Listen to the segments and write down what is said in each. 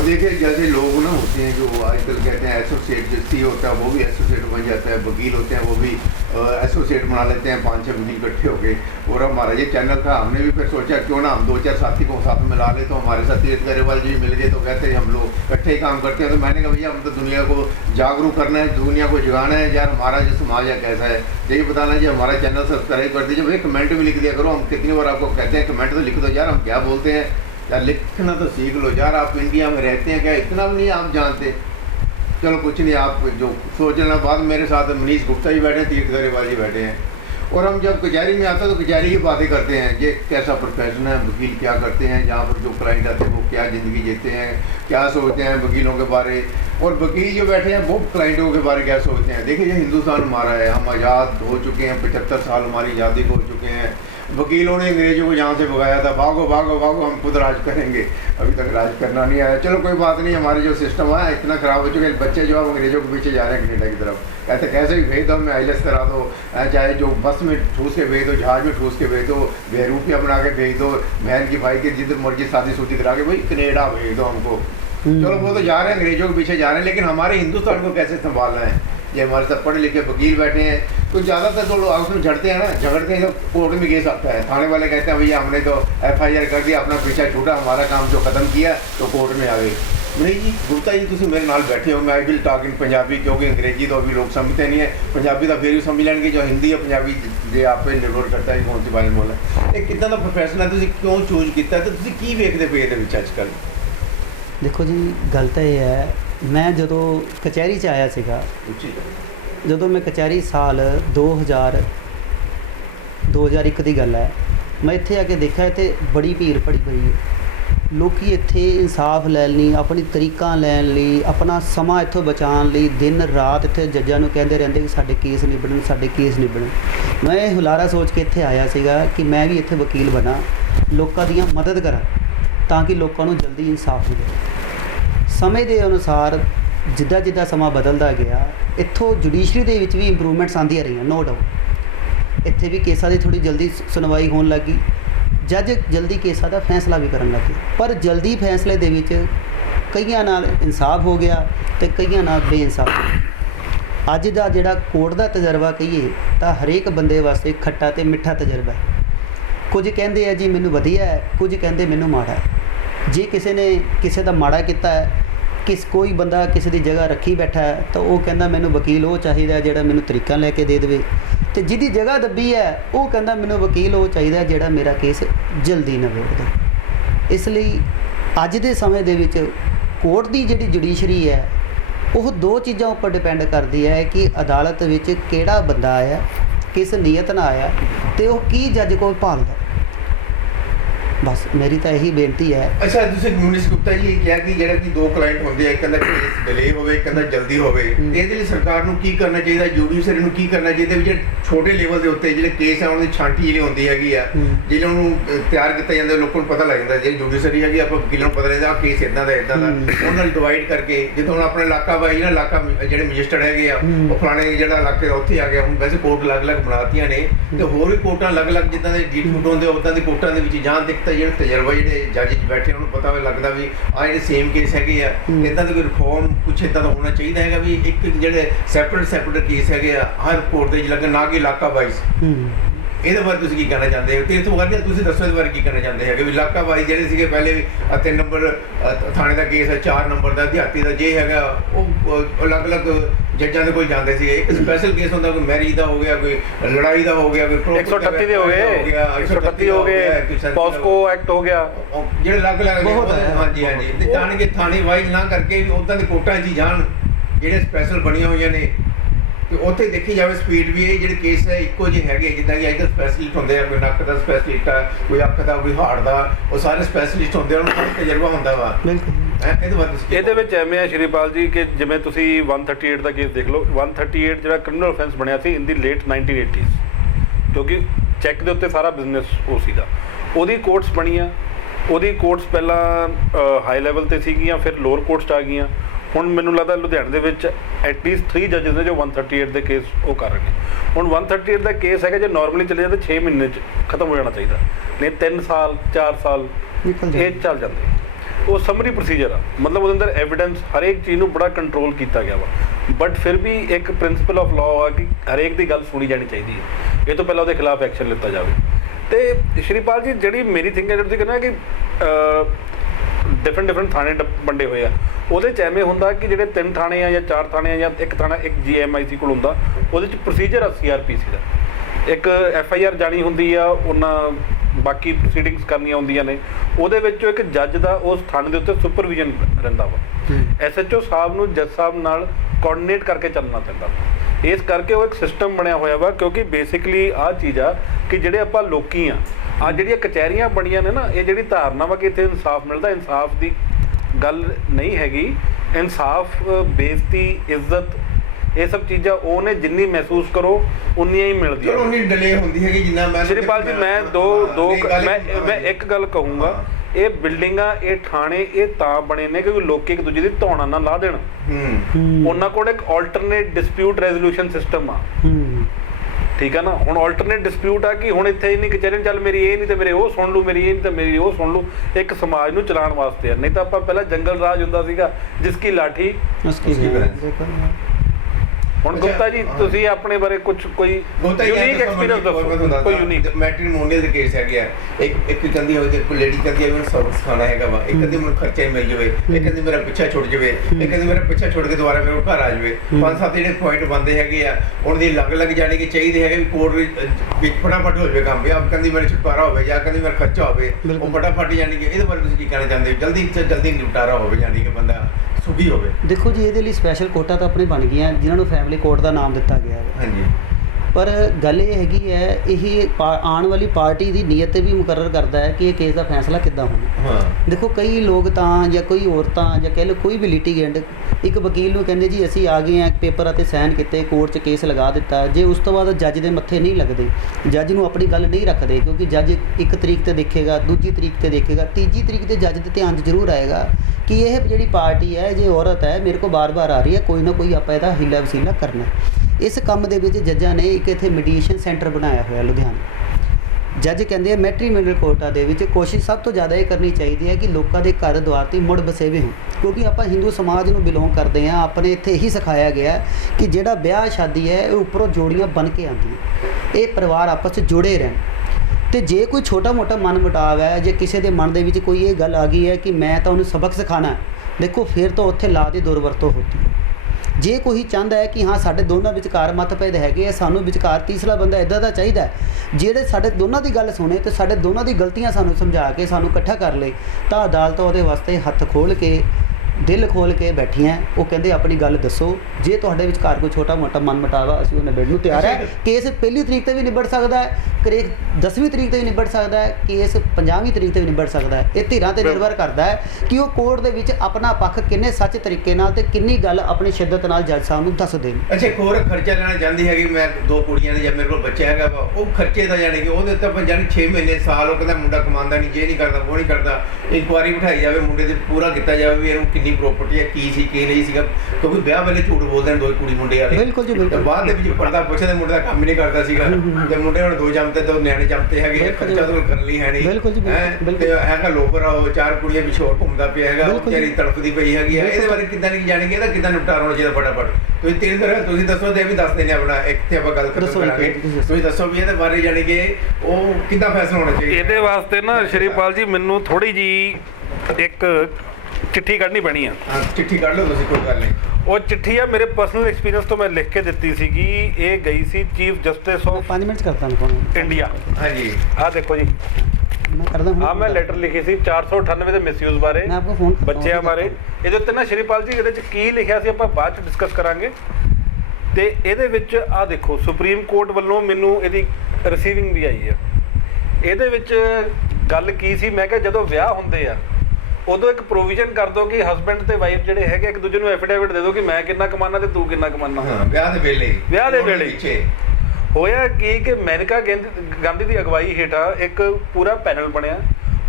और देखिए जैसे लोग ना होते हैं जो आजकल कहते हैं एसोसिएट सी होता है वो भी एसोसिएट बन जाता है, वकील होते हैं वो भी एसोसिएट बना लेते हैं 5-6 वकील इकट्ठे हो गए। और हमारा ये चैनल था, हमने भी फिर सोचा क्यों ना हम 2-4 साथी को साथ में ला ले। तो हमारे साथ तीर्थ गरेवाल जी मिल गए तो कहते हैं हम लोग इकट्ठे ही काम करते हैं। तो मैंने कहा भैया हम तो दुनिया को जागरूक करना है, दुनिया को जगाना है यार, हमारा जो समाज है कैसा है यही बताना है। हमारा चैनल सब्सक्राइब कर दीजिए, भैया कमेंट भी लिख दिया करो। हम कितनी बार आपको कहते हैं कमेंट तो लिख दो यार, हम क्या बोलते हैं यार, लिखना तो सीख लो यार। आप इंडिया में रहते हैं क्या इतना भी नहीं आप जानते? चलो कुछ नहीं, आप जो सोच लेना। बाद मेरे साथ मनीष गुप्ता जी बैठे हैं, तीर्थ गरेवाल जी बैठे हैं। और हम जब कचहरी में आते हैं तो कचहरी की बातें करते हैं, ये कैसा प्रोफेशन है, वकील क्या करते हैं, जहाँ पर जो क्लाइंट आते हैं वो क्या ज़िंदगी जीते हैं, क्या सोचते हैं वकीलों के बारे। और वकील जो बैठे हैं वो क्लाइंटों के बारे क्या सोचते हैं। देखिए ये हिंदुस्तान हमारा है, हम आज़ाद हो चुके हैं, 75 साल हमारी आज़ादी को हो चुके हैं। वकीलों ने अंग्रेजों को यहाँ से भगाया था, भागो भागो भागो हम खुद राज करेंगे। अभी तक राज करना नहीं आया। चलो कोई बात नहीं, हमारे जो सिस्टम है इतना ख़राब हो चुका है, बच्चे जो है अंग्रेजों के पीछे जा रहे हैं कनाडा की तरफ। कहते कैसे भी भेज दो, हमें आईलेट्स करा दो, चाहे जो बस में ठूस के भेज दो, जहाज में ठूस के भेज दो, बेरूपिया बना के भेज दो, बहन की भाई की जिधर मर्जी शादी सूदी करा के भाई कनेडा भेज दो हमको। चलो वो तो जा रहे हैं अंग्रेजों के पीछे जा रहे हैं, लेकिन हमारे हिंदुस्तान को कैसे संभालना है। ये हमारे साथ पढ़े लिखे वकील बैठे हैं, तो ज़्यादातर तो लोग आपस में झड़ते हैं ना, झगड़ते हैं तो कोर्ट में केस आता है। थाने वाले कहते हैं भैया हमने तो FIR कर दिया, अपना पीछा छूटा, हमारा काम जो ख़त्म किया तो कोर्ट में आ गए। नहीं जी गुप्ता जी तुम मेरे नाल बैठे हो, मैं I will talk in Punjabi, क्योंकि अंग्रेजी तो अभी लोग समझते नहीं है, पंजाबी तो फिर भी समझ लेंगे। जो हिंदी या पंजाबी जो आप पे निर्भर करता है कौन सी बारे बोला। एक कितना का प्रोफेशन है, तुम क्यों चूज किया, तो तुम की वेखते पे ये अजकल? देखो जी गल तो ये है, मैं जो कचहरी च आया सीगा, ਜਦੋਂ मैं कचहरी साल 2001 की गल है, मैं इत्थे आके देखा इत्थे बड़ी भीड़ पड़ी पई है। लोग इत्थे इंसाफ लैन लई, अपनी तरीका लैन लई, अपना समा इत्थों बचाने लई दिन रात इत्थे जੱਜਾਂ ਨੂੰ कहते रहते कि साडे केस निबड़न, साडे केस निबड़न। मैं हुलारा सोच के इत्थे आया सीगा कि मैं भी इत्थे वकील बना, लोगों दी मदद करा ताकि लोगों को जल्दी इंसाफ मिले। समय के अनुसार जिदा जिदा समा बदलता गया, इत्थों जुडिशरी दे विच भी इंप्रूवमेंट्स आंदियां रही, नो डाउट। इत्थे भी केसां दी थोड़ी जल्दी सुनवाई होने लगी, जज जल्दी केसां दा फैसला भी करन लगे। पर जल्दी फैसले दे विच कईयां नाल इंसाफ हो गया ते कईयां नाल बेइंसाफ। अज दा जिहड़ा कोर्ट दा तजर्बा कहिए तां हरेक बंदे वास्ते खट्टा ते मिठा तजर्बा है। कुछ कहंदे आ जी मैनूं वधिया है, कुछ कहंदे मैनूं माड़ा है। जे किसी ने किसी दा माड़ा कीता है, कोई बंदा किसी की जगह रखी बैठा है तो वह कहता मैनू वकील वो चाहिए जोड़ा मैनू तरीका लैके दे दे, तो जिहदी जगह दबी है वह कहता मैनू वकील वो चाहिए जोड़ा मेरा केस जल्दी नवेड़ दे। इसलिए अज के समय दे विच कोर्ट की जिहड़ी जुडिशरी है वह दो चीज़ों उपर डिपेंड करती है कि अदालत विच किहड़ा बंदा आया, किस नीयत नाल आया, तो वह की जज को भालदा। बस मेरी तो यही बेनती है। अच्छा तुसीं मनीष गुप्ता जी क्या कि ਜਿਹੜਾ ਕਿ ਦੋ ਕਲਾਇੰਟ ਹੁੰਦੇ ਆ, ਇੱਕ ਕਹਿੰਦਾ ਕੇਸ ਡਿਲੇ ਹੋਵੇ, ਇੱਕ ਕਹਿੰਦਾ ਜਲਦੀ ਹੋਵੇ, ਇਹਦੇ ਲਈ ਸਰਕਾਰ ਨੂੰ ਕੀ ਕਰਨਾ ਚਾਹੀਦਾ, ਜੁਡੀਸ਼ਰੀ ਨੂੰ ਕੀ ਕਰਨਾ ਚਾਹੀਦਾ ਵੀ ਜਿਹੜੇ ਛੋਟੇ ਲੈਵਲ ਦੇ ਉੱਤੇ ਜਿਹੜੇ ਕੇਸ ਆ ਉਹਨਾਂ ਦੀ ਛਾਂਟੀ ਜਿਹੜੀ ਹੁੰਦੀ ਹੈਗੀ ਆ, ਜਿਹੜੇ ਉਹਨੂੰ ਤਿਆਰ ਕੀਤਾ ਜਾਂਦਾ ਲੋਕਾਂ ਨੂੰ ਪਤਾ ਲੱਗ ਜਾਂਦਾ, ਜਿਹੜੀ ਜੁਡੀਸ਼ਰੀ ਹੈਗੀ ਆਪਾਂ ਵਕੀਲਾਂ ਨੂੰ ਪਤਾ ਲੱਗਦਾ ਆ ਕੇਸ ਇਦਾਂ ਦਾ ਉਹਨਾਂ ਨਾਲ ਡਿਵਾਈਡ ਕਰਕੇ। ਜਿੱਦਾਂ ਹੁਣ ਆਪਣਾ ਇਲਾਕਾ ਵਾਈਜ਼ ਨਾ ਇਲਾਕਾ ਜਿਹੜੇ ਮਜਿਸਟਰੇਟ ਹੈਗੇ ਆ ਉਹ ਫਲਾਣੇ ਜਿਹੜਾ ਇਲਾਕੇ ਦਾ ਉੱਥੇ ਆ ਗਿਆ। ਹੁਣ ਵੈਸੇ ਕੋਰਟ ਅਲੱਗ-ਅਲੱਗ ਬਣਾਤੀਆਂ ਨੇ ਤੇ ਹੋਰ ਵੀ ਕੋਰਟਾਂ ਅਲੱਗ-ਅਲੱਗ ਜਿੱਦਾਂ ਦੇ ਡੀਟੂਟ ਹੁੰਦੇ ਉੱਦਾਂ ਦੀ ਕੋਰਟਾਂ ਦੇ ਵਿੱਚ ਜਾਂ ਦਿੱਕਤ ਜਿਹੜੇ ਤਜਰਬਾ ਜਿਹੜੇ ਜੱਜ ਬੈਠੇ ਉਹਨੂੰ ਪਤਾ ਲੱਗਦਾ ਵੀ ਆ ਜਿਹੜੇ ਸੇਮ ਕੇਸ ਹੈਗੇ ਆ, ਇੱਦਾਂ ਦਾ ਕੋਈ ਰਿਫਾਰਮ ਕੁਛ ਇੱਦਾਂ ਦਾ ਹੋਣਾ ਚਾਹੀਦਾ ਹੈਗਾ ਵੀ ਇੱਕ ਜਿਹੜੇ ਸੈਪਰੇਟ ਕੇਸ ਹੈਗੇ ਆ ਹਰ ਕੋਰਟ ਦੇ ਲੱਗਣ, ਨਾ ਕਿ ਇਲਾਕਾ ਵਾਈਜ਼। ਇਹਦੇ ਬਾਰੇ ਤੁਸੀਂ ਕੀ ਕਹਿਣਾ ਚਾਹੁੰਦੇ ਹੋ? ਤੇ ਇਸ ਤੋਂ ਬਾਅਦ ਤੁਸੀਂ ਦੱਸੋ ਇਹਦੇ ਬਾਰੇ ਕੀ ਕਹਿਣਾ ਚਾਹੁੰਦੇ ਹੈਗੇ ਵੀ ਇਲਾਕਾ ਵਾਈਜ਼ ਜਿਹੜੇ ਸੀਗੇ ਪਹਿਲੇ ਵੀ 3 ਨੰਬਰ ਥਾਣੇ ਦਾ ਕੇਸ ਹੈ, 4 ਨੰਬਰ ਦਾ ਦਿਹਾਤੀ ਦਾ ਜੇ ਹੈਗਾ ਉਹ ਅਲੱਗ-ਅਲੱਗ ਜੱਜਾਂ ਦੇ ਕੋਲ ਜਾਂਦੇ ਸੀਗੇ। ਇੱਕ ਸਪੈਸ਼ਲ ਕੇਸ ਹੁੰਦਾ ਕੋਈ ਮੈਰਿਜ ਦਾ ਹੋ ਗਿਆ, ਕੋਈ ਲੜਾਈ ਦਾ ਹੋ ਗਿਆ, ਕੋਈ 138 ਦੇ ਹੋ ਗਏ, 138 ਹੋ ਗਏ, ਪੋਸਕੋ ਐਕਟ ਹੋ ਗਿਆ, ਜਿਹੜੇ ਅਲੱਗ-ਅਲੱਗ ਹਾਂਜੀ ਹਾਂਜੀ ਤੇ ਜਾਣਗੇ ਥਾਣੇ ਵਾਈਜ਼ ਨਾ ਕਰਕੇ ਵੀ ਉੱਦਾਂ ਦੇ ਕੋਰਟਾਂ 'ਚ ਜਾਣ ਜਿਹੜੇ ਸਪੈਸ਼ਲ ਬਣੀਆਂ ਹੋਈਆਂ ਨੇ ਤੇ ਉੱਥੇ ਦੇਖੀ ਜਾਵੇ ਸਪੀਡ ਵੀ। ਇਹ ਜਿਹੜੇ ਕੇਸ ਹੈ ਇੱਕੋ ਜਿਹੇ ਹੈਗੇ ਜਿੱਦਾਂ ਕਿ ਅੱਜ ਸਪੈਸ਼ਲਿਸਟ ਹੁੰਦੇ ਆ, ਕੋਈ ਨੱਕ ਦਾ ਸਪੈਸ਼ਲਿਸਟ ਆ, ਕੋਈ ਅੱਖ ਦਾ, ਕੋਈ ਹਾਰਟ ਦਾ, ਉਹ ਸਾਰੇ ਸਪੈਸ਼ਲਿਸਟ ਹੁੰਦੇ ਆ, ਉਹਨਾਂ ਨੂੰ ਤਜਰਬਾ ਹੁੰਦਾ ਵਾ। ਇਹਦੇ ਵਿੱਚ ਐਵੇਂ ਆ ਸ਼੍ਰੀਪਾਲ ਜੀ ਕਿ ਜਿਵੇਂ ਤੁਸੀਂ 138 ਦਾ ਕੇਸ ਦੇਖ ਲਓ। 138 ਜਿਹੜਾ ਕ੍ਰਿਮੀਨਲ ਅਫੈਂਸ ਬਣਿਆ ਸੀ ਇਨ ਦੀ ਲੇਟ 1980s, ਕਿਉਂਕਿ ਚੈੱਕ ਦੇ ਉੱਤੇ ਸਾਰਾ ਬਿਜ਼ਨਸ ਉਹ ਸੀਗਾ। ਉਹਦੀ ਕੋਰਟਸ ਬਣੀਆਂ, ਉਹਦੀ ਕੋਰਟਸ ਪਹਿਲਾਂ ਹਾਈ ਲੈਵਲ 'ਤੇ ਸੀਗੀਆਂ, ਫਿਰ ਲੋਅਰ ਕੋਰਟਸ 'ਚ ਆ ਗਈਆਂ। ਹੁਣ ਮੈਨੂੰ ਲੱਗਦਾ ਲੁਧਿਆਣੇ ਦੇ ਵਿੱਚ ਐਟਲੀਸਟ 3 ਜੱਜਿਸ ਨੇ ਜੋ 138 ਦੇ ਕੇਸ ਉਹ ਕਰ ਰਹੇ ਨੇ। ਹੁਣ 138 ਦਾ ਕੇਸ ਹੈਗਾ ਜੇ ਨਾਰਮਲੀ ਚੱਲੇ ਜਾਂਦੇ 6 ਮਹੀਨੇ 'ਚ ਖਤਮ ਹੋ ਜਾਣਾ ਚਾਹੀਦਾ, ਨਹੀਂ 3 ਸਾਲ 4 ਸਾਲ ਇਹ ਚੱਲ ਜਾਂਦੇ। ਉਹ ਸਮਰੀ ਪ੍ਰੋਸੀਜਰ ਆ, ਮਤਲਬ ਉਹਦੇ ਅੰਦਰ ਐਵੀਡੈਂਸ ਹਰੇਕ ਚੀਜ਼ ਨੂੰ ਬੜਾ ਕੰਟਰੋਲ ਕੀਤਾ ਗਿਆ ਵਾ। ਬਟ ਫਿਰ ਵੀ ਇੱਕ ਪ੍ਰਿੰਸੀਪਲ ਆਫ ਲਾਅ ਆ ਕਿ ਹਰੇਕ ਦੀ ਗੱਲ ਸੁਣੀ ਜਾਣੀ ਚਾਹੀਦੀ ਹੈ, ਇਹ ਤੋਂ ਪਹਿਲਾਂ ਉਹਦੇ ਖਿਲਾਫ ਐਕਸ਼ਨ ਲਿੱਤਾ ਜਾਵੇ। ਤੇ ਸ਼੍ਰੀਪਾਲ ਜੀ, ਜਿਹੜੀ ਮੇਰੀ ਥਿੰਕਿੰਗ ਹੈ, ਤੁਸੀਂ ਕਹਿੰਦੇ ਕਿ ਡਿਫਰੈਂਟ ਥਾਣੇ ਵੰਡੇ ਹੋਏ ਆ, ਉਹਦੇ 'ਚ ਐਵੇਂ ਹੁੰਦਾ ਕਿ ਜਿਹੜੇ 3 ਥਾਣੇ ਆ ਜਾਂ 4 ਥਾਣੇ ਆ ਜਾਂ ਇੱਕ ਥਾਣਾ ਇੱਕ GMIC ਕੋਲ ਹੁੰਦਾ, ਉਹਦੇ 'ਚ ਪ੍ਰੋਸੀਜਰ ਆ CRPC ਦਾ। ਇੱਕ FIR ਜਾਣੀ ਹੁੰਦੀ ਆ, ਉਹਨਾਂ ਬਾਕੀ ਪ੍ਰੋਸੀਡਿੰਗਸ ਕਰਨੀਆਂ ਹੁੰਦੀਆਂ ਨੇ। ਉਹਦੇ ਵਿੱਚੋਂ ਇੱਕ ਜੱਜ ਦਾ ਉਸ ਥਾਣੇ ਦੇ ਉੱਤੇ ਸੁਪਰਵਿਜ਼ਨ ਰਹਿੰਦਾ ਵਾ। SHO ਸਾਹਿਬ ਨੂੰ ਜੱਜ ਸਾਹਿਬ ਨਾਲ ਕੋਆਰਡੀਨੇਟ ਕਰਕੇ ਚੱਲਣਾ ਪੈਂਦਾ। ਇਸ ਕਰਕੇ ਉਹ ਇੱਕ ਸਿਸਟਮ ਬਣਿਆ ਹੋਇਆ ਵਾ, ਕਿਉਂਕਿ ਬੇਸਿਕਲੀ ਆਹ ਚੀਜ਼ ਆ ਕਿ ਜਿਹੜੇ ਆਪਾਂ ਲੋਕੀ ਆ, ਆ ਜਿਹੜੀਆਂ ਕਚਹਿਰੀਆਂ ਬਣੀਆਂ ਨੇ ਨਾ, ਇਹ ਜਿਹੜੀ ਧਾਰਨਾ ਵਾ ਕਿ ਇੱਥੇ ਇਨਸਾਫ ਮਿਲਦਾ, ਇਨਸਾਫ ਦੀ ਗੱਲ ਨਹੀਂ ਹੈਗੀ। ਇਨਸਾਫ, ਬੇਇੱਜ਼ਤੀ, ਇੱਜ਼ਤ, ਇਹ ਸਭ ਚੀਜ਼ਾਂ ਉਹ ਨੇ ਜਿੰਨੀ ਮਹਿਸੂਸ ਕਰੋ ਉਨੀਆਂ ਹੀ ਮਿਲਦੀਆਂ। ਚਲੋ ਉਨੀ ਡਿਲੇ ਹੁੰਦੀ ਹੈਗੀ ਜਿੰਨਾ ਮੈਂ ਸ਼੍ਰੀਪਾਲ ਜੀ, ਮੈਂ ਇੱਕ ਗੱਲ ਕਹੂੰਗਾ, ਇਹ ਬਿਲਡਿੰਗਾਂ, ਇਹ ਥਾਣੇ ਇਹ ਤਾਂ ਬਣੇ ਨੇ ਕਿਉਂਕਿ ਲੋਕੀ ਇੱਕ ਦੂਜੇ ਦੀ ਧੌਣਾ ਨਾ ਲਾ ਦੇਣ। ਉਹਨਾਂ ਕੋਲ ਇੱਕ ਆਲਟਰਨੇਟ ਡਿਸਪਿਊਟ ਰੈਜ਼ੋਲੂਸ਼ਨ ਸਿਸਟਮ ਆ, ਠੀਕ ਆ ਨਾ। ਹੁਣ ਆਲਟਰਨੇਟ ਡਿਸਪਿਊਟ ਆ ਕਿ ਹੁਣ ਇੱਥੇ ਇੰਨੀ ਕਚਹਿਰੀ ਚੱਲ, ਮੇਰੀ ਇਹ ਨਹੀਂ ਤੇ ਮੇਰੇ ਉਹ ਸੁਣ ਲੂ, ਮੇਰੀ ਇਹ ਨਹੀਂ ਤੇ ਮੇਰੀ ਉਹ ਸੁਣ ਲੂ, ਇੱਕ ਸਮਾਜ ਨੂੰ ਚਲਾਉਣ ਵਾਸਤੇ ਆ। ਨਹੀਂ ਤਾਂ ਆਪਾਂ ਪਹਿਲਾਂ ਜੰਗਲ ਰਾਜ ਹੁੰਦਾ ਸੀਗਾ, ਜਿਸ ਕੀ ਲਾਠੀ ਉਸਕੀ ਭੈਂਸ। ਹੁਣ ਗੁਪਤਾ ਜੀ, ਤੁਸੀਂ ਆਪਣੇ ਬਾਰੇ ਕੋਈ ਯੂਨੀਕ ਐਕਸਪੀਰੀਅੰਸ ਦੱਸੋ, ਕੋਈ ਯੂਨੀਕ। ਮੈਟਰੀਮੋਨੀਅਲ ਦੇ ਕੇਸ ਹੈਗੇ ਆ। ਇੱਕ ਕਹਿੰਦੀ ਹੋਵੇ, ਕੋਈ ਲੇਡੀ ਕਹਿੰਦੀ ਹੈ ਮੈਨੂੰ ਸਬਕ ਸਿਖਾਉਣਾ ਹੈਗਾ ਵਾ, ਇੱਕ ਕਹਿੰਦੀ ਮੈਨੂੰ ਖਰਚਾ ਹੀ ਮਿਲ ਜਾਵੇ, ਇੱਕ ਕਹਿੰਦੀ ਮੇਰਾ ਪਿੱਛਾ ਛੁੱਟ ਜਾਵੇ, ਇੱਕ ਕਹਿੰਦੀ ਮੇਰਾ ਪਿੱਛਾ ਛੁੱਟ ਕੇ ਦੁਬਾਰਾ ਮੇਰੇ ਘਰ ਆ ਜਾਵੇ। 5-7 ਜਿਹੜੇ ਪੁਆਇੰਟ ਬੰਦੇ ਹੈਗੇ ਆ, ਉਹਨਾਂ ਦੀ ਅਲੱਗ ਜਾਣੀ ਕਿ ਚਾਹੀਦੇ ਹੈਗੇ ਵੀ ਕੋਰਟ ਵਿੱਚ ਫਟਾਫਟ ਹੋ ਜਾਵੇ ਕੰਮ। ਆਪ ਕਹਿੰਦੀ ਮੇਰੇ ਛੁਟਕਾਰਾ ਹੋਵੇ ਜਾਂ ਕਹਿੰਦੀ ਮੇਰਾ ਖਰਚਾ ਹੋਵੇ, ਉਹ ਫਟਾਫਟ ਜਾਣੀ ਕਿ ਇਹਦੇ ਬਾਰੇ ਤੁਸੀਂ ਕੀ ਕਹਿਣਾ ਚਾਹੁੰਦੇ ਹੋ? ਜਲਦੀ ਤੋਂ ਜਲਦੀ ਨਿਪਟਾਰਾ ਹੋਵੇ, ਜਾਣੀ ਕਿ ਬੰਦਾ ਸੁਖੀ ਹੋਵੇ। ਦੇਖੋ ਜੀ, ਇਹਦੇ ਲਈ ਸਪੈਸ਼ਲ ਕੋਟਾ ਤਾਂ ਆਪਣੇ ਬਣ ਗਈਆਂ, ਜਿਨ੍ਹਾਂ ਨੂੰ ਫੈਮਿਲੀ ਕੋਰਟ ਦਾ ਨਾਮ ਦਿੱਤਾ ਗਿਆ ਹੈ। ਹਾਂਜੀ। ਪਰ ਗੱਲ ਇਹ ਹੈਗੀ ਹੈ, ਇਹ ਆਉਣ ਵਾਲੀ ਪਾਰਟੀ ਦੀ ਨੀਅਤ ਤੇ ਵੀ ਮੁਕਰਰ ਕਰਦਾ ਹੈ ਕਿ ਇਹ ਕੇਸ ਦਾ ਫੈਸਲਾ ਕਿੱਦਾਂ ਹੋਣਾ। ਦੇਖੋ, ਕਈ ਲੋਕ ਤਾਂ ਜਾਂ ਕੋਈ ਔਰਤਾਂ ਜਾਂ ਕਹਿ ਲਓ ਕੋਈ ਵੀ ਲਿਟੀਗੈਂਟ ਇੱਕ ਵਕੀਲ ਨੂੰ ਕਹਿੰਦੇ ਜੀ ਅਸੀਂ ਆ ਗਏ ਹਾਂ, ਪੇਪਰ ਅਤੇ ਸਾਈਨ ਕੀਤੇ, ਕੋਰਟ 'ਚ ਕੇਸ ਲਗਾ ਦਿੱਤਾ। ਜੇ ਉਸ ਤੋਂ ਬਾਅਦ ਜੱਜ ਦੇ ਮੱਥੇ ਨਹੀਂ ਲੱਗਦੇ, ਜੱਜ ਨੂੰ ਆਪਣੀ ਗੱਲ ਨਹੀਂ ਰੱਖਦੇ, ਕਿਉਂਕਿ ਜੱਜ 1 ਤਰੀਕ ਤੇ ਦੇਖੇਗਾ, ਦੂਜੀ ਤਰੀਕ ਤੇ ਦੇਖੇਗਾ, ਤੀਜੀ ਤਰੀਕ ਤੇ ਜੱਜ ਦੇ ਧਿਆਨ 'ਚ ਜ਼ਰੂਰ ਆਏਗਾ ਕਿ ਇਹ ਜਿਹੜੀ ਪਾਰਟੀ ਹੈ, ਜੇ ਔਰਤ ਹੈ, ਮੇਰੇ ਕੋਲ ਬਾਰ-ਬਾਰ ਆ ਰਹੀ ਹੈ, ਕੋਈ ਨਾ ਕੋਈ ਆਪਾਂ ਇਹਦਾ ਹੀਲਾ ਵਸੀਲਾ ਕਰਨਾ। ਇਸ ਕੰਮ ਦੇ ਵਿੱਚ ਜੱਜਾਂ ਨੇ ਇੱਕ ਇੱਥੇ ਮੀਡੀਏਸ਼ਨ ਸੈਂਟਰ ਬਣਾਇਆ ਹੋਇਆ ਲੁਧਿਆਣਾ। ਜੱਜ ਕਹਿੰਦੇ ਆ ਮੈਟਰੀਮੋਨੀਅਲ ਕੋਰਟਾਂ ਦੇ ਵਿੱਚ ਕੋਸ਼ਿਸ਼ ਸਭ ਤੋਂ ਜ਼ਿਆਦਾ ਇਹ ਕਰਨੀ ਚਾਹੀਦੀ ਹੈ ਕਿ ਲੋਕਾਂ ਦੇ ਘਰ ਦੁਆਰ 'ਤੇ ਮੁੜ ਵਸੇਵੇ ਹੋਣ, ਕਿਉਂਕਿ ਆਪਾਂ ਹਿੰਦੂ ਸਮਾਜ ਨੂੰ ਬਿਲੋਂਗ ਕਰਦੇ ਹਾਂ। ਆਪਣੇ ਇੱਥੇ ਇਹੀ ਸਿਖਾਇਆ ਗਿਆ ਕਿ ਜਿਹੜਾ ਵਿਆਹ ਸ਼ਾਦੀ ਹੈ ਇਹ ਉੱਪਰੋਂ ਜੋੜੀਆਂ ਬਣ ਕੇ ਆਉਂਦੀਆਂ, ਇਹ ਪਰਿਵਾਰ ਆਪਸ 'ਚ ਜੁੜੇ ਰਹਿਣ। ਤੇ ਜੇ ਕੋਈ ਛੋਟਾ ਮੋਟਾ ਮਨ ਮੁਟਾਵ ਹੈ, ਜੇ ਕਿਸੇ ਦੇ ਮਨ ਦੇ ਵਿੱਚ ਕੋਈ ਇਹ ਗੱਲ ਆ ਗਈ ਹੈ ਕਿ ਮੈਂ ਤਾਂ ਉਹਨੂੰ ਸਬਕ ਸਿਖਾਉਣਾ, ਦੇਖੋ ਫਿਰ ਤਾਂ ਉੱਥੇ ਲਾ ਦੀ ਦੁਰਵਰਤੋਂ ਹੁੰਦੀ ਹੈ। ਜੇ ਕੋਈ ਚਾਹੁੰਦਾ ਹੈ ਕਿ ਹਾਂ ਸਾਡੇ ਦੋਨਾਂ ਵਿਚਕਾਰ ਮਤਭੇਦ ਹੈਗੇ ਆ, ਸਾਨੂੰ ਵਿਚਕਾਰ ਤੀਸਰਾ ਬੰਦਾ ਇੱਦਾਂ ਦਾ ਚਾਹੀਦਾ ਜਿਹੜੇ ਸਾਡੇ ਦੋਨਾਂ ਦੀ ਗੱਲ ਸੁਣੇ ਤੇ ਸਾਡੇ ਦੋਨਾਂ ਦੀ ਗਲਤੀਆਂ ਸਾਨੂੰ ਸਮਝਾ ਕੇ ਸਾਨੂੰ ਇਕੱਠਾ ਕਰ ਲਏ, ਤਾਂ ਅਦਾਲਤ ਉਹਦੇ ਵਾਸਤੇ ਹੱਥ ਖੋਲ੍ਹ ਕੇ, ਦਿਲ ਖੋਲ੍ਹ ਕੇ ਬੈਠੀਆਂ। ਉਹ ਕਹਿੰਦੇ ਆਪਣੀ ਗੱਲ ਦੱਸੋ, ਜੇ ਤੁਹਾਡੇ ਵਿਚਕਾਰ ਕੋਈ ਛੋਟਾ ਮੋਟਾ ਮਨ ਮੁਟਾਵਾ, ਅਸੀਂ ਉਹ ਨਿਬੇੜਨ ਨੂੰ ਤਿਆਰ ਹੈ। ਕੇਸ 1 ਤਰੀਕ ਤੇ ਵੀ ਨਿਬੜ ਸਕਦਾ ਹੈ, ਕੇਸ 10ਵੀਂ ਤਰੀਕ ਤੇ ਵੀ ਨਿਬੜ ਸਕਦਾ ਹੈ, ਕੇਸ 50ਵੀਂ ਤਰੀਕ ਤੇ ਵੀ ਨਿਬੜ ਸਕਦਾ ਹੈ। ਇਹ ਧਿਰਾਂ ਤੇ ਨਿਰਭਰ ਕਰਦਾ ਹੈ ਕਿ ਉਹ ਕੋਰਟ ਦੇ ਵਿੱਚ ਆਪਣਾ ਪੱਖ ਕਿੰਨੇ ਸੱਚ ਤਰੀਕੇ ਨਾਲ ਤੇ ਕਿੰਨੀ ਗੱਲ ਆਪਣੀ ਸ਼ਿੱਦਤ ਨਾਲ ਜੱਜ ਸਾਹਿਬ ਨੂੰ ਦੱਸਦੇ ਨੇ। ਅੱਛਾ, ਇੱਕ ਹੋਰ ਖਰਚਾ ਲੈਣਾ ਚਾਹੁੰਦੀ ਹੈਗੀ, ਮੈਂ 2 ਕੁੜੀਆਂ ਨੇ ਜਾਂ ਮੇਰੇ ਕੋਲ ਬੱਚਾ ਹੈਗਾ ਵਾ, ਉਹ ਖਰਚੇ ਦਾ ਜਾਣੀ ਕਿ ਉਹਦੇ ਉੱਤੇ ਆਪਾਂ ਜਾਣੀ 6 ਮਹੀਨੇ ਸਾਲ ਉਹ ਕਹਿੰਦਾ ਮੁੰਡਾ ਕਮਾਉਂਦਾ ਨਹੀਂ, ਜੇ ਨਹੀਂ ਕਰਦਾ ਉਹ ਨਹੀਂ ਕਰਦਾ, ਇਨਕੁਆਇਰੀ ਬਿਠਾਈ ਜਾਵੇ, ਮੁੰਡੇ ਤੇ ਪੂਰਾ ਕੀਤਾ ਜਾਵੇ ਵੀ ਇਹਨੂੰ ਕਿੰਨੀ ਪ੍ਰੋਪਰਟੀ ਹੈ, ਕੀ ਸੀ ਕੀ ਨਹੀਂ ਸੀਗਾ, ਕਿਉਂਕਿ ਵਿਆਹ ਵੇਲੇ ਝੂਠ ਬੋਲਦੇ ਨੇ 2 ਕੁੜੀ ਮੁੰਡੇ ਵਾਲੇ। ਬਿਲਕੁਲ ਜੀ, ਬਿਲਕੁਲ। ਬਾਅਦ ਦੇ ਵਿੱਚ ਪਰਦਾ ਪੁੱਛਦੇ ਮੁੰਡੇ ਦਾ ਕੰਮ ਹੀ ਨਹੀਂ ਕਰਦਾ ਸੀਗਾ, ਤੇ ਮੁੰਡੇ ਹੁਣ 2 ਜੰਮਤੇ ਤੇ ਨਿਆਣੇ ਜੰਮਤੇ ਹੈਗੇ, ਖਰਚਾ ਤਾਂ ਕਰਨ ਲਈ ਹੈ ਨਹੀਂ। ਬਿਲਕੁਲ ਜੀ, ਬਿਲਕੁਲ। ਹੈਗਾ ਲੋਫਰ ਆ, ਉਹ 4 ਕੁੜੀਆਂ ਪਿੱਛੇ ਹੋਰ ਘੁੰਮਦਾ ਪਿਆ ਹੈਗਾ, ਉਹ ਵਿਚਾਰੀ ਤੜਫਦੀ ਪਈ ਹੈਗੀ ਆ। ਇਹਦੇ ਬਾਰੇ ਕਿੱਦਾਂ ਨਹੀਂ ਜਾਣਗੇ, ਇਹਦਾ ਕਿੱਦਾਂ ਨਿਪਟਾਰਾ ਹੋਣਾ ਚਾਹੀਦਾ ਫਟਾਫਟ? ਤੁਸੀਂ ਦੱਸੋ ਤੇ ਵੀ ਦੱਸ ਦਿੰਦੇ ਆਪਣਾ, ਇੱਕ ਤੇ ਆਪਾਂ ਗੱਲ ਕਰਾਂਗੇ। ਤੁਸੀਂ ਦੱਸੋ ਵੀ ਇਹਦੇ ਬਾਰੇ ਜਾਣੀ ਕਿ ਉਹ ਕਿੱਦਾਂ ਫੈਸਲਾ ਹੋਣਾ ਚਾਹੀਦਾ? ਇਹਦੇ ਵਾਸਤੇ ਨਾ ਸ਼੍ਰੀਪਾਲ ਜੀ, ਮੈਨੂੰ ਥੋੜੀ ਜੀ ਇੱਕ ਚਿੱਠੀ ਕੱਢਣੀ ਪੈਣੀ ਆ। ਚਿੱਠੀ ਕੱਢ ਲਓ ਤੁਸੀਂ, ਕੋਈ ਗੱਲ ਨਹੀਂ। ਉਹ ਚਿੱਠੀ ਆ ਮੇਰੇ ਪਰਸਨਲ ਐਕਸਪੀਰੀਅੰਸ ਤੋਂ ਮੈਂ ਲਿਖ ਕੇ ਦਿੱਤੀ ਸੀਗੀ। ਇਹ ਗਈ ਸੀ ਚੀਫ ਜਸਟਿਸ ਆਫ 5 ਮਿੰਟ ਕਰਦਾ ਫੋਨ ਇੰਡੀਆ। ਹਾਂਜੀ, ਆਹ ਦੇਖੋ ਜੀ, ਮੈਂ ਕਰਦਾ ਹਾਂ, ਮੈਂ ਲੈਟਰ ਲਿਖੀ ਸੀ 498 ਦੇ ਮਿਸਯੂਜ਼ ਬਾਰੇ, ਬੱਚਿਆਂ ਬਾਰੇ। ਇਹਦੇ ਉੱਤੇ ਨਾ ਸ਼੍ਰੀਪਾਲ ਜੀ, ਇਹਦੇ 'ਚ ਕੀ ਲਿਖਿਆ ਸੀ ਆਪਾਂ ਬਾਅਦ 'ਚ ਡਿਸਕਸ ਕਰਾਂਗੇ। ਤੇ ਇਹਦੇ ਵਿੱਚ ਆਹ ਦੇਖੋ, ਸੁਪਰੀਮ ਕੋਰਟ ਵੱਲੋਂ ਮੈਨੂੰ ਇਹਦੀ ਰਿਸੀਵਿੰਗ ਵੀ ਆਈ ਆ। ਇਹਦੇ ਵਿੱਚ ਗੱਲ ਕੀ ਸੀ, ਮੈਂ ਕਿਹਾ ਜਦੋਂ ਵਿਆਹ ਹੁੰਦੇ ਆ ਉਦੋਂ ਇੱਕ ਪ੍ਰੋਵੀਜ਼ਨ ਕਰ ਦੋ ਕਿ ਹਸਬੈਂਡ ਤੇ ਵਾਈਫ ਜਿਹੜੇ ਹੈਗੇ ਇੱਕ ਦੂਜੇ ਨੂੰ ਐਫੀਡੇਵਿਟ ਦੇ ਦੋ ਕਿ ਮੈਂ ਕਿੰਨਾ ਕਮਾਨਾ ਤੇ ਤੂੰ ਕਿੰਨਾ ਕਮਾਨਾ। ਵਿਆਹ ਦੇ ਵੇਲੇ ਹੋਇਆ ਕਿ ਮੇਨਕਾ ਗਾਂਧੀ ਦੀ ਅਗਵਾਈ ਹੇਠਾਂ ਇੱਕ ਪੂਰਾ ਪੈਨਲ ਬਣਿਆ।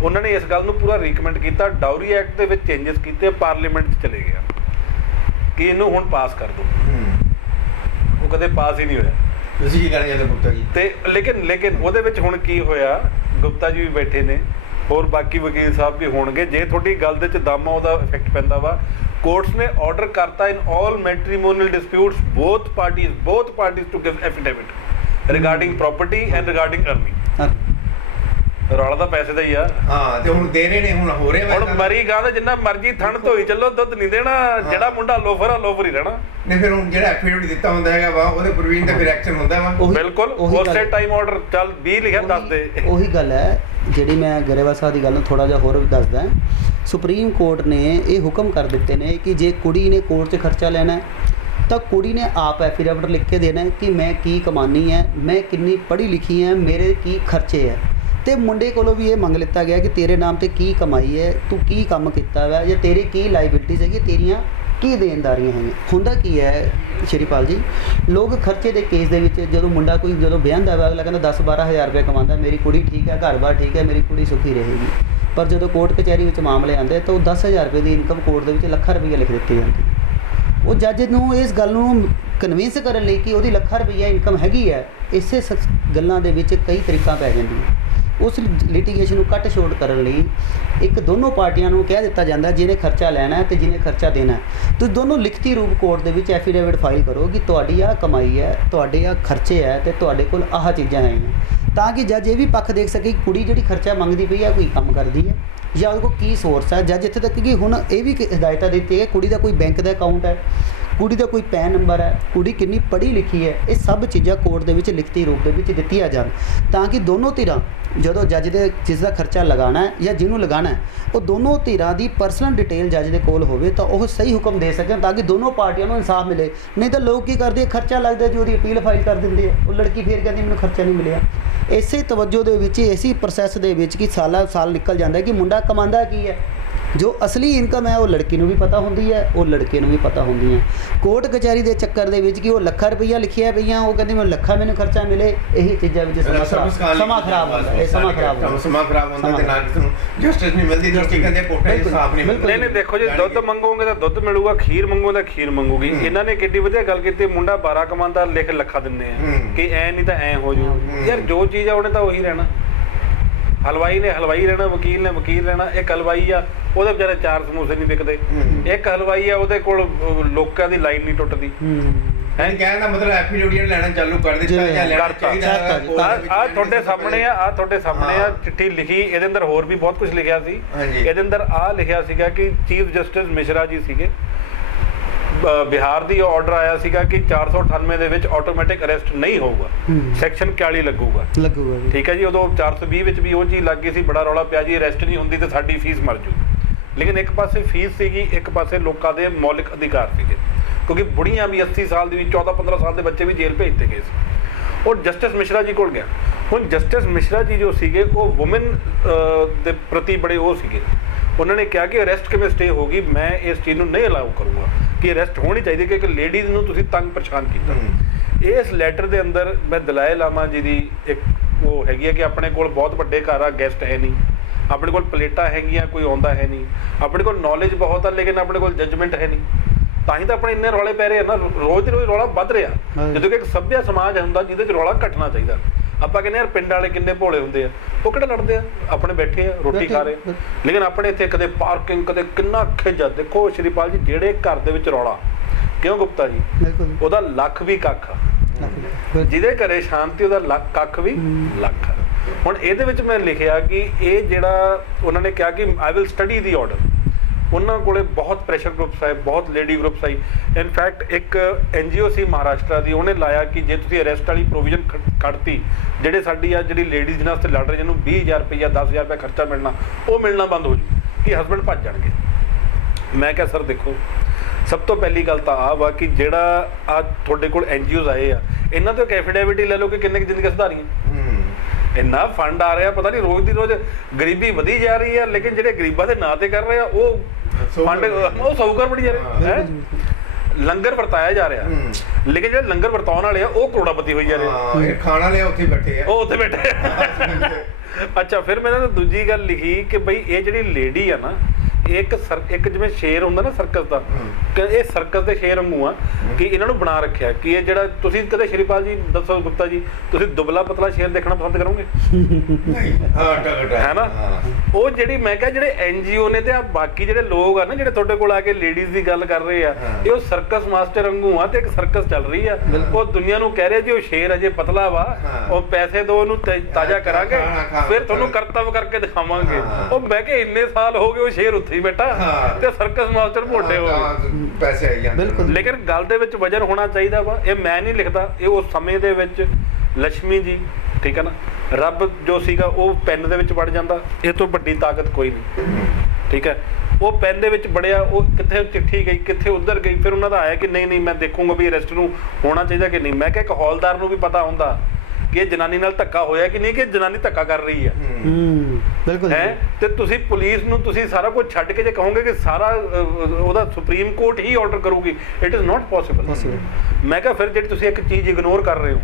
ਉਹਨਾਂ ਨੇ ਇਸ ਗੱਲ ਨੂੰ ਪੂਰਾ ਰੀਕਮੈਂਡ ਕੀਤਾ, ਡਾਊਰੀ ਐਕਟ ਦੇ ਵਿੱਚ ਚੇਂਜਸ ਕੀਤੇ, ਪਾਰਲੀਮੈਂਟ 'ਚ ਚਲੇ ਗਿਆ ਕਿ ਇਹਨੂੰ ਹੁਣ ਪਾਸ ਕਰ ਦਿਓ। ਉਹ ਕਦੇ ਪਾਸ ਹੀ ਨਹੀਂ ਹੋਇਆ। ਤੁਸੀਂ ਕੀ ਕਹਿਣਾ ਚਾਹੁੰਦੇ ਗੁਪਤਾ ਜੀ? ਤੇ ਲੇਕਿਨ ਉਹਦੇ ਵਿੱਚ ਹੁਣ ਕੀ ਹੋਇਆ, ਗੁਪਤਾ ਜੀ ਵੀ ਬੈਠੇ ਨੇ, ਹੋਰ ਬਾਕੀ ਵਕੀਲ ਸਾਹਿਬ ਵੀ ਹੋਣਗੇ, ਜੇ ਤੁਹਾਡੀ ਗੱਲ ਦੇ ਚ ਦਮ ਆ ਉਹਦਾ ਇਫੈਕਟ ਪੈਂਦਾ ਵਾ। ਕੋਰਟਸ ਨੇ ਆਰਡਰ ਕਰਤਾ in all matrimonial disputes both parties to give affidavit regarding property and regarding earning. ਰੌਲਾ ਤਾਂ ਪੈਸੇ ਦਾ ਹੀ ਆ। ਹਾਂ ਤੇ ਹੁਣ ਦੇ ਰਹੇ ਨੇ, ਹੁਣ ਹੋ ਰਿਹਾ ਹੁਣ ਮਰੀ ਗਾਂ ਜਿੰਨਾ ਮਰਜ਼ੀ ਥਣ ਧੋਈ ਚੱਲੋ, ਦੁੱਧ ਨਹੀਂ ਦੇਣਾ। ਜਿਹੜਾ ਮੁੰਡਾ ਲੋਫਰ ਆ ਲੋਫਰ ਹੀ ਰਹਿਣਾ। ਨਹੀਂ ਫਿਰ ਹੁਣ ਜਿਹੜਾ ਐਫੀਡੇਵਿਟ ਦਿੱਤਾ ਹੁੰਦਾ ਹੈਗਾ ਵਾ ਉਹਦੇ ਪ੍ਰਵੀਨ ਤੇ ਫਿਰ ਐਕਸ਼ਨ ਹੁੰਦਾ ਵਾ। ਬਿਲਕੁਲ ਉਸੇ ਟਾਈਮ ਆਰਡਰ ਚੱਲ 20 ਲਿਖਿਆ ਦੱਸ ਦੇ। ਉਹੀ ਗੱਲ ਹੈ ਜਿਹੜੀ ਮੈਂ ਗਰੇਵਾਲ ਸਾਹਿਬ ਦੀ ਗੱਲ ਨੂੰ ਥੋੜਾ ਜਿਹਾ ਹੋਰ ਦੱਸਦਾ। ਸੁਪਰੀਮ ਕੋਰਟ ਨੇ ਇਹ ਹੁਕਮ ਕਰ ਦਿੱਤੇ ਨੇ ਕਿ ਜੇ ਕੁੜੀ ਨੇ ਕੋਰਟ 'ਚ ਖਰਚਾ ਲੈਣਾ ਤਾਂ ਕੁੜੀ ਨੇ ਆਪ ਐਫੀਡੇਵਿਟ ਲਿਖ ਕੇ ਦੇਣਾ ਕਿ ਮੈਂ ਕੀ ਕਮਾਨੀ ਹੈ, ਮੈਂ ਕਿੰਨੀ ਪੜ੍ਹੀ ਲਿਖੀ ਹੈ, ਮੇਰੇ ਕੀ ਖਰਚੇ ਹੈ। ਤੇ ਮੁੰਡੇ ਕੋਲੋਂ ਵੀ ਇਹ ਮੰਗ ਲਿੱਤਾ ਗਿਆ ਕਿ ਤੇਰੇ ਨਾਮ ਤੇ ਕੀ ਕਮਾਈ ਹੈ, ਤੂੰ ਕੀ ਕੰਮ ਕੀਤਾ ਵਾ, ਜਾਂ ਤੇਰੀ ਕੀ ਲਾਇਬਿਲਿਟੀਜ਼ ਹੈਗੀ, ਤੇਰੀਆਂ ਕੀ ਦੇਣਦਾਰੀਆਂ ਹੈਗੀਆਂ। ਹੁੰਦਾ ਕੀ ਹੈ ਸ਼੍ਰੀਪਾਲ ਜੀ, ਲੋਕ ਖਰਚੇ ਦੇ ਕੇਸ ਦੇ ਵਿੱਚ ਜਦੋਂ ਮੁੰਡਾ ਕੋਈ ਜਦੋਂ ਵਿਆਹੁੰਦਾ ਵਾ ਅਗਲਾ ਕਹਿੰਦਾ 10-12 ਹਜ਼ਾਰ ਰੁਪਏ ਕਮਾਉਂਦਾ, ਮੇਰੀ ਕੁੜੀ ਠੀਕ ਹੈ, ਘਰ-ਬਾਰ ਠੀਕ ਹੈ, ਮੇਰੀ ਕੁੜੀ ਸੁਖੀ ਰਹੇਗੀ। ਪਰ ਜਦੋਂ ਕੋਰਟ ਕਚਹਿਰੀ ਵਿੱਚ ਮਾਮਲੇ ਆਉਂਦੇ ਤਾਂ ਉਹ 10,000 ਰੁਪਏ ਦੀ ਇਨਕਮ ਕੋਰਟ ਦੇ ਵਿੱਚ ਲੱਖਾਂ ਰੁਪਈਆ ਲਿਖ ਦਿੱਤੀ ਜਾਂਦੀ। ਉਹ ਜੱਜ ਨੂੰ ਇਸ ਗੱਲ ਨੂੰ ਕਨਵਿੰਸ ਕਰਨ ਲਈ ਕਿ ਉਹਦੀ ਲੱਖਾਂ ਰੁਪਈਆ ਇਨਕਮ ਹੈਗੀ ਹੈ, ਇਸੇ ਗੱਲਾਂ ਦੇ ਵਿੱਚ ਕਈ ਤਰੀਕਾਂ ਪੈ ਜਾਂਦੀਆਂ। ਉਸ ਲਿਟੀਗੇਸ਼ਨ ਨੂੰ ਕੱਟ ਛੋੜ ਕਰਨ ਲਈ ਇੱਕ ਦੋਨੋਂ ਪਾਰਟੀਆਂ ਨੂੰ ਕਹਿ ਦਿੱਤਾ ਜਾਂਦਾ ਜਿਹਨੇ ਖਰਚਾ ਲੈਣਾ ਹੈ ਤੇ ਜਿਹਨੇ ਖਰਚਾ ਦੇਣਾ ਹੈ, ਤੁਸੀਂ ਦੋਨੋਂ ਲਿਖਤੀ ਰੂਪ ਕੋਰਟ ਦੇ ਵਿੱਚ ਐਫੀਡੇਵਿਟ ਫਾਈਲ ਕਰੋ ਕਿ ਤੁਹਾਡੀ ਆਹ ਕਮਾਈ ਹੈ, ਤੁਹਾਡੇ ਆਹ ਖਰਚੇ ਹੈ ਤੇ ਤੁਹਾਡੇ ਕੋਲ ਆਹ ਚੀਜ਼ਾਂ ਹੈਗੀਆਂ, ਤਾਂ ਕਿ ਜੱਜ ਇਹ ਵੀ ਪੱਖ ਦੇਖ ਸਕੇ ਕਿ ਕੁੜੀ ਜਿਹੜੀ ਖਰਚਾ ਮੰਗਦੀ ਪਈ ਹੈ ਕੋਈ ਕੰਮ ਕਰਦੀ ਹੈ ਜਾਂ ਉਹਦੇ ਕੋਲ ਕੀ ਸੋਰਸ ਹੈ। ਜੱਜ ਇੱਥੇ ਤੱਕ ਕਿ ਹੁਣ ਇਹ ਵੀ ਹਦਾਇਤਾਂ ਦਿੱਤੀ ਹੈ ਕੁੜੀ ਦਾ ਕੋਈ ਬੈਂਕ ਦਾ ਅਕਾਊਂਟ ਹੈ, ਕੁੜੀ ਦਾ ਕੋਈ ਪੈਨ ਨੰਬਰ ਹੈ, ਕੁੜੀ ਕਿੰਨੀ ਪੜ੍ਹੀ ਲਿਖੀ ਹੈ, ਇਹ ਸਭ ਚੀਜ਼ਾਂ ਕੋਰਟ ਦੇ ਵਿੱਚ ਲਿਖਤੀ ਰੂਪ ਦੇ ਵਿੱਚ ਦਿੱਤੀਆਂ ਜਾਣ, ਤਾਂ ਕਿ ਦੋਨੋਂ ਧਿਰਾਂ ਜਦੋਂ ਜੱਜ ਦੇ ਜਿਸ ਦਾ ਖਰਚਾ ਲਗਾਉਣਾ ਹੈ ਜਾਂ ਜਿਹਨੂੰ ਲਗਾਉਣਾ ਹੈ ਉਹ ਦੋਨੋਂ ਧਿਰਾਂ ਦੀ ਪਰਸਨਲ ਡਿਟੇਲ ਜੱਜ ਦੇ ਕੋਲ ਹੋਵੇ ਤਾਂ ਉਹ ਸਹੀ ਹੁਕਮ ਦੇ ਸਕਣ, ਤਾਂ ਕਿ ਦੋਨੋਂ ਪਾਰਟੀਆਂ ਨੂੰ ਇਨਸਾਫ ਮਿਲੇ। ਨਹੀਂ ਤਾਂ ਲੋਕ ਕੀ ਕਰਦੇ, ਖਰਚਾ ਲੱਗਦਾ ਜੀ ਉਹਦੀ ਅਪੀਲ ਫਾਈਲ ਕਰ ਦਿੰਦੇ ਆ, ਉਹ ਲੜਕੀ ਫੇਰ ਕਹਿੰਦੀ ਮੈਨੂੰ ਖਰਚਾ ਨਹੀਂ ਮਿਲਿਆ। ਇਸੇ ਤਵੱਜੋ ਦੇ ਵਿੱਚ ਇਸੇ ਪ੍ਰੋਸੈਸ ਦੇ ਵਿੱਚ ਕਿ ਸਾਲਾਂ ਸਾਲ ਨਿਕਲ ਜਾਂਦਾ ਕਿ ਮੁੰਡਾ ਕਮਾਉਂਦਾ ਕੀ ਹੈ, ਜੋ ਅਸਲੀ ਇਨਕਮ ਹੈ ਉਹ ਲੜਕੀ ਨੂੰ ਵੀ ਪਤਾ ਹੁੰਦੀ ਹੈ, ਉਹ ਲੜਕੇ ਨੂੰ ਵੀ ਪਤਾ ਹੁੰਦੀ ਹੈ। ਕੋਰਟ ਕਚਹਿਰੀ ਦੇ ਚੱਕਰ ਦੇ ਵਿੱਚ ਕਿ ਉਹ ਲੱਖਾਂ ਰੁਪਈਆ ਲਿਖਿਆ ਪਈਆਂ, ਉਹ ਕਹਿੰਦੇ ਮੈਨੂੰ ਲੱਖਾਂ ਮੈਨੂੰ ਖਰਚਾ ਮਿਲੇ, ਇਹੀ ਚੀਜ਼ਾਂ ਵਿੱਚ ਸਮਾਂ ਖਰਾਬ ਹੁੰਦਾ, ਇਹ ਸਮਾਂ ਖਰਾਬ ਹੁੰਦਾ ਤੇ ਨਾਲ ਕਿਸੇ ਨੂੰ ਜਸਟਿਸ ਨਹੀਂ ਮਿਲਦੀ, ਜਸਟਿਸ ਕਹਿੰਦੇ ਕੋਰਟਾਂ 'ਚ ਸਾਫ਼ ਨਹੀਂ ਮਿਲਦਾ। ਨਹੀਂ ਦੇਖੋ ਜੀ, ਦੁੱਧ ਮੰਗੋਗੇ ਤਾਂ ਦੁੱਧ ਮਿਲੂਗਾ, ਖੀਰ ਮੰਗੋਗੇ ਤਾਂ ਖੀਰ ਮੰਗੂਗੀ। ਇਹਨਾਂ ਨੇ ਕਿੱਡੀ ਵਧੀਆ ਗੱਲ ਕੀਤੀ, ਮੁੰਡਾ 12 ਕਮਾਉਂਦਾ ਲਿਖ ਲੱਖਾਂ ਦਿੰਦੇ ਆ ਕਿ ਐ ਨਹੀਂ ਤਾਂ ਐ ਹੋ ਜੂ। ਯਾਰ ਜੋ ਚੀਜ਼ ਆ ਉਹਨੇ ਤਾਂ ਉਹੀ ਰਹਿਣਾ। ਹਲਵਾਈ ਨੇ ਹਲਵਾਈ ਰਹਿਣਾ, ਵਕੀਲ ਨੇ ਵਕੀਲ ਰਹਿਣਾ। ਇੱਕ ਹਲਵਾਈ ਆ ਉਹਦੇ ਵਿਚਾਰੇ 4 ਸਮੋਸੇ ਨਹੀਂ ਵਿਕਦੇ, ਇੱਕ ਹਲਵਾਈ ਆ ਉਹਦੇ ਕੋਲ ਲੋਕਾਂ ਦੀ ਲਾਈਨ ਨਹੀਂ ਟੁੱਟਦੀ। ਕਹਿਣ ਦਾ ਮਤਲਬ ਐਫੀਡੇਵਿਟ ਲੈਣਾ ਚਾਲੂ ਕਰ ਦਿੱਤਾ ਜਾਂ ਲੈਣਾ ਚਾਹੀਦਾ। ਆ ਤੁਹਾਡੇ ਸਾਹਮਣੇ ਆ ਚਿੱਠੀ ਲਿਖੀ, ਇਹਦੇ ਅੰਦਰ ਹੋਰ ਵੀ ਬਹੁਤ ਕੁਝ ਲਿਖਿਆ ਸੀ। ਇਹਦੇ ਅੰਦਰ ਆ ਲਿਖਿਆ ਸੀਗਾ ਕਿ ਚੀਫ ਜਸਟਿਸ ਮਿਸ਼ਰਾ ਜੀ ਸੀਗੇ, ਬਿਹਾਰ ਦੀ ਆਰਡਰ ਆਇਆ ਸੀਗਾ ਕਿ 498 ਦੇ ਵਿੱਚ ਆਟੋਮੈਟਿਕ ਅਰੈਸਟ ਨਹੀਂ ਹੋਊਗਾ, ਸੈਕਸ਼ਨ 41 ਲੱਗੂਗਾ। ਠੀਕ ਹੈ ਜੀ, ਉਦੋਂ 420 ਵਿੱਚ ਵੀ ਉਹ ਚੀਜ਼ ਲੱਗ ਗਈ ਸੀ, ਬੜਾ ਰੌਲਾ ਪਿਆ ਜੀ ਅਰੈਸਟ ਨਹੀਂ ਹੁੰਦੀ ਤੇ ਸਾਡੀ ਫੀਸ ਮਰ ਜੂ। ਲੇਕਿਨ ਇੱਕ ਪਾਸੇ ਫੀਸ ਸੀਗੀ, ਇੱਕ ਪਾਸੇ ਲੋਕਾਂ ਦੇ ਮੌਲਿਕ ਅਧਿਕਾਰ ਸੀਗੇ, ਕਿਉਂਕਿ ਬੁੜੀਆਂ ਵੀ 80 ਸਾਲ ਦੀ ਵੀ 14-15 ਸਾਲ ਦੇ ਬੱਚੇ ਵੀ ਜੇਲ੍ਹ ਭੇਜ ਦਿੱਤੇ ਗਏ ਸੀ। ਉਹ ਜਸਟਿਸ ਮਿਸ਼ਰਾ ਜੀ ਕੋਲ ਗਿਆ। ਹੁਣ ਜਸਟਿਸ ਮਿਸ਼ਰਾ ਜੀ ਜੋ ਸੀਗੇ ਉਹ ਵੂਮਨ ਦੇ ਪ੍ਰਤੀ ਬੜੇ ਉਹ ਸੀਗੇ, ਉਹਨਾਂ ਨੇ ਕਿਹਾ ਕਿ ਅਰੈਸਟ ਕਿਵੇਂ ਸਟੇ ਹੋਗੀ, ਮੈਂ ਇਸ ਚੀਜ਼ ਨੂੰ ਨਹੀਂ ਅਲਾਉ ਕਰੂੰਗਾ ਕਿ ਅਰੈਸਟ ਹੋਣੀ ਚਾਹੀਦੀ ਕਿ ਇੱਕ ਲੇਡੀਜ਼ ਨੂੰ ਤੁਸੀਂ ਤੰਗ ਪਰੇਸ਼ਾਨ ਕੀਤਾ। ਇਸ ਲੈਟਰ ਦੇ ਅੰਦਰ ਮੈਂ ਦਲਾਏ ਲਾਮਾ ਜੀ ਦੀ ਇੱਕ ਉਹ ਹੈਗੀ ਹੈ ਕਿ ਆਪਣੇ ਕੋਲ ਬਹੁਤ ਵੱਡੇ ਘਰ ਆ, ਗੈਸਟ ਹੈ ਨਹੀਂ, ਆਪਣੇ ਕੋਲ ਪਲੇਟਾਂ ਹੈਗੀਆਂ, ਕੋਈ ਆਉਂਦਾ ਹੈ ਨਹੀਂ, ਆਪਣੇ ਕੋਲ ਨੌਲੇਜ ਬਹੁਤ ਆ ਲੇਕਿਨ ਆਪਣੇ ਕੋਲ ਜੱਜਮੈਂਟ ਹੈ ਨਹੀਂ, ਤਾਂ ਹੀ ਤਾਂ ਆਪਣੇ ਇੰਨੇ ਰੌਲੇ ਪੈ ਰਹੇ ਆ ਨਾ, ਰੋਜ਼ ਦੀ ਰੋਜ਼ ਰੌਲਾ ਵੱਧ ਰਿਹਾ। ਜਦੋਂ ਕਿ ਇੱਕ ਸੱਭਿਆ ਸਮਾਜ ਹੁੰਦਾ ਜਿਹਦੇ 'ਚ ਰੌਲਾ ਘਟਣਾ ਚਾਹੀਦਾ। ਆਪਾਂ ਕਹਿੰਦੇ ਯਾਰ ਪਿੰਡ ਵਾਲੇ ਕਿੰਨੇ ਭੋਲੇ ਹੁੰਦੇ ਆ, ਉਹ ਕਿਹੜਾ ਲੜਦੇ ਆ, ਆਪਣੇ ਬੈਠੇ ਆ ਰੋਟੀ ਖਾ ਰਹੇ। ਲੇਕਿਨ ਆਪਣੇ ਇੱਥੇ ਕਦੇ ਪਾਰਕਿੰਗ, ਕਦੇ ਕਿੰਨਾ ਖਿੱਚ। ਦੇਖੋ ਸ਼੍ਰੀਪਾਲ ਜੀ, ਜਿਹੜੇ ਘਰ ਦੇ ਵਿੱਚ ਰੌਲਾ ਕਿਉਂ ਗੁਪਤਾ ਜੀ, ਉਹਦਾ ਲੱਖ ਵੀ ਕੱਖ ਆ, ਜਿਹਦੇ ਘਰੇ ਸ਼ਾਂਤੀ ਉਹਦਾ ਕੱਖ ਵੀ ਲੱਖ ਆ। ਹੁਣ ਇਹਦੇ ਵਿੱਚ ਮੈਂ ਲਿਖਿਆ ਕਿ ਇਹ ਜਿਹੜਾ ਉਹਨਾਂ ਨੇ ਕਿਹਾ ਕਿ I will study the order, ਉਹਨਾਂ ਕੋਲੇ ਬਹੁਤ ਪ੍ਰੈਸ਼ਰ ਗਰੁੱਪਸ ਆਏ, ਬਹੁਤ ਲੇਡੀ ਗਰੁੱਪਸ ਆਈ। ਇਨਫੈਕਟ ਇੱਕ NGO ਸੀ ਮਹਾਰਾਸ਼ਟਰ ਦੀ, ਉਹਨੇ ਲਾਇਆ ਕਿ ਜੇ ਤੁਸੀਂ ਅਰੈਸਟ ਵਾਲੀ ਪ੍ਰੋਵੀਜ਼ਨ ਕੱਢਤੀ, ਜਿਹੜੇ ਸਾਡੀ ਆ ਜਿਹੜੀ ਲੇਡੀਜ਼ ਜਿਹਨਾਂ ਵਾਸਤੇ ਲੜ ਰਹੇ, ਜਿਹਨੂੰ 20,000 ਰੁਪਈਆ 10,000 ਰੁਪਇਆ ਖਰਚਾ ਮਿਲਣਾ, ਉਹ ਮਿਲਣਾ ਬੰਦ ਹੋ ਜੂ, ਕਿ ਹਸਬੈਂਡ ਭੱਜ ਜਾਣਗੇ। ਮੈਂ ਕਿਹਾ ਸਰ ਦੇਖੋ, ਸਭ ਤੋਂ ਪਹਿਲੀ ਗੱਲ ਤਾਂ ਆਹ ਵਾ ਕਿ ਜਿਹੜਾ ਆ ਤੁਹਾਡੇ ਕੋਲ NGOs ਆਏ ਆ, ਇਹਨਾਂ ਤੋਂ ਇੱਕ ਐਫੀਡੇਵਿਟ ਹੀ ਲੈ ਲਓ ਕਿ ਕਿੰਨੇ ਕੁ ਜ਼ਿੰਦਗੀ ਸੁਧਾਰੀਆਂ। ਇੰਨਾ ਫੰਡ ਆ ਰਿਹਾ, ਪਤਾ ਨਹੀਂ ਰੋਜ਼ ਦੀ ਰੋਜ਼ ਗਰੀਬੀ ਵਧੀ ਜਾ ਰਹੀ ਆ, ਲੇਕਿਨ ਜਿਹੜੇ ਗਰੀਬਾਂ ਦੇ ਨਾਂ ਤੇ ਕਰ ਰਹੇ ਆ ਉਹ ਫੰਡ ਉਹ ਸੌਕਰ ਬੜੀ ਜਾ ਰਹੇ ਹੈ। ਲੰਗਰ ਵਰਤਾਇਆ ਜਾ ਰਿਹਾ, ਲੇਕਿਨ ਜਿਹੜੇ ਲੰਗਰ ਵਰਤਾਉਣ ਵਾਲੇ ਆ ਉਹ ਕਰੋੜਾਪਤੀ ਹੋਈ ਜਾ ਰਹੇ। ਇਹ ਖਾਣ ਵਾਲੇ ਉੱਥੇ ਬੈਠੇ ਆ, ਉਹ ਉੱਥੇ ਬੈਠੇ। ਅੱਛਾ, ਫਿਰ ਮੈਂ ਦੂਜੀ ਗੱਲ ਲਿਖੀ ਕਿ ਬਈ ਇਹ ਜਿਹੜੀ ਲੇਡੀ ਆ ਨਾ, ਇੱਕ ਜਿਵੇਂ ਸ਼ੇਰ ਹੁੰਦਾ ਨਾ ਸਰਕਸ ਦਾ, ਕਿ ਇਹ ਸਰਕਸ ਦੇ ਸ਼ੇਰ ਵਾਂਗੂ ਆ ਕਿ ਇਹਨਾਂ ਨੂੰ ਬਣਾ ਰੱਖਿਆ ਕਿ ਇਹ ਜਿਹੜਾ ਤੁਸੀਂ ਕਦੇ ਸ਼੍ਰੀਪਾਲ ਜੀ ਦੱਸੋ ਗੁਪਤਾ ਜੀ, ਤੁਸੀਂ ਦੁਬਲਾ ਪਤਲਾ ਸ਼ੇਰ ਦੇਖਣਾ ਪਸੰਦ ਕਰੋਗੇ? ਨਹੀਂ, ਹਾਂ ਟਕਟਾ ਹੈ ਨਾ। ਉਹ ਜਿਹੜੀ ਮੈਂ ਕਿਹਾ ਜਿਹੜੇ NGO ਨੇ ਤੇ ਆ ਬਾਕੀ ਜਿਹੜੇ ਲੋਕ ਆ ਨਾ ਜਿਹੜੇ ਤੁਹਾਡੇ ਕੋਲ ਆ ਕੇ ਲੇਡੀਜ਼ ਦੀ ਗੱਲ ਕਰ ਰਹੇ ਆ, ਇਹ ਉਹ ਸਰਕਸ ਮਾਸਟਰ ਵਾਂਗੂ ਆ ਤੇ ਇੱਕ ਸਰਕਸ ਚੱਲ ਰਹੀ ਆ। ਉਹ ਦੁਨੀਆ ਨੂੰ ਕਹਿ ਰਿਹਾ ਜੀ ਉਹ ਸ਼ੇਰ ਅਜੇ ਪਤਲਾ ਵਾ, ਉਹ ਪੈਸੇ ਦੋ ਉਹਨੂੰ ਤਾਜ਼ਾ ਕਰਾਂਗੇ, ਫਿਰ ਤੁਹਾਨੂੰ ਕਰਤੱਵ ਕਰਕੇ ਦਿਖਾਵਾਂਗੇ। ਉਹ ਬਹਿ ਕੇ ਇੰਨੇ ਸਾਲ ਹੋ ਗਏ ਉਹ ਸ਼ੇਰ ਉੱਥੇ ਹੀ ਬੈਠਾ ਤੇ ਸਰਕਸ ਮਾਸਟਰ ਮੋਟੇ ਹੋ ਗਏ, ਪੈਸੇ ਆਈ ਜਾਂਦੇ। ਬਿਲਕੁਲ। ਲੇਕਿਨ ਗੱਲ ਦੇ ਵਿੱਚ ਵਜਨ ਹੋਣਾ ਚਾਹੀਦਾ ਵਾ। ਇਹ ਮੈਂ ਨਹੀਂ ਲਿਖਦਾ, ਇਹ ਉਸ ਸਮੇਂ ਦੇ ਵਿੱਚ ਲక్ష్ਮੀ ਜੀ, ਠੀਕ ਹੈ ਨਾ, ਰੱਬ ਜੋ ਸੀਗਾ ਉਹ ਪੈਨ ਦੇ ਵਿੱਚ ਵੜ ਜਾਂਦਾ, ਇਹ ਤੋਂ ਵੱਡੀ ਤਾਕਤ ਕੋਈ ਨਹੀਂ, ਠੀਕ ਹੈ। ਉਹ ਪੈਨ ਦੇ ਵਿੱਚ ਵੜਿਆ, ਉਹ ਕਿੱਥੇ ਚਿੱਠੀ ਗਈ, ਕਿੱਥੇ ਉੱਧਰ ਗਈ, ਫਿਰ ਉਹਨਾਂ ਦਾ ਆਇਆ ਕਿ ਨਹੀਂ ਮੈਂ ਦੇਖੂੰਗਾ ਵੀ ਅਰੈਸਟ ਨੂੰ ਹੋਣਾ ਚਾਹੀਦਾ ਕਿ ਨਹੀਂ। ਮੈਂ ਕਿਹਾ ਇੱਕ ਹੌਲਦਾਰ ਨੂੰ ਵੀ ਪਤਾ ਹੁੰਦਾ ਕਿ ਇਹ ਜਨਾਨੀ ਨਾਲ ਧੱਕਾ ਹੋਇਆ ਕਿ ਨਹੀਂ, ਕਿ ਜਨਾਨੀ ਧੱਕਾ ਕਰ ਰਹੀ ਹੈ, ਬਿਲਕੁਲ ਹੈ। ਤੇ ਤੁਸੀਂ ਪੁਲਿਸ ਨੂੰ ਤੁਸੀਂ ਸਾਰਾ ਕੁਝ ਛੱਡ ਕੇ ਜੇ ਕਹੋਗੇ ਕਿ ਸਾਰਾ ਉਹਦਾ ਸੁਪਰੀਮ ਕੋਰਟ ਹੀ ਆਰਡਰ ਕਰੂਗੀ, ਇਟ ਇਜ਼ ਨਾਟ ਪੋਸੀਬਲ। ਮੈਂ ਕਿਹਾ ਫਿਰ ਜਿਹੜੀ ਤੁਸੀਂ ਇੱਕ ਚੀਜ਼ ਇਗਨੋਰ ਕਰ ਰਹੇ ਹੋ,